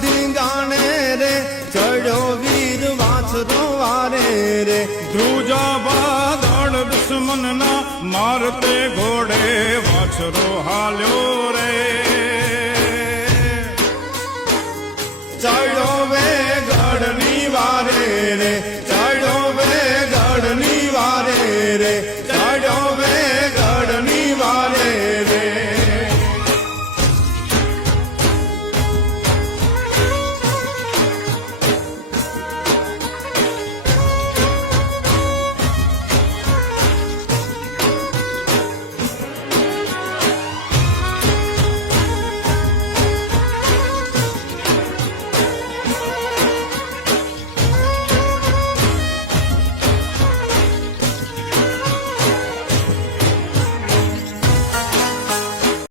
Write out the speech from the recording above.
ધીંગાણે રે ચડ્યો વીર વાછરો વારે રે ધ્રુજા બાદળ દુશ્મનના મારતે ઘોડે વાછરો હાલ્યો રે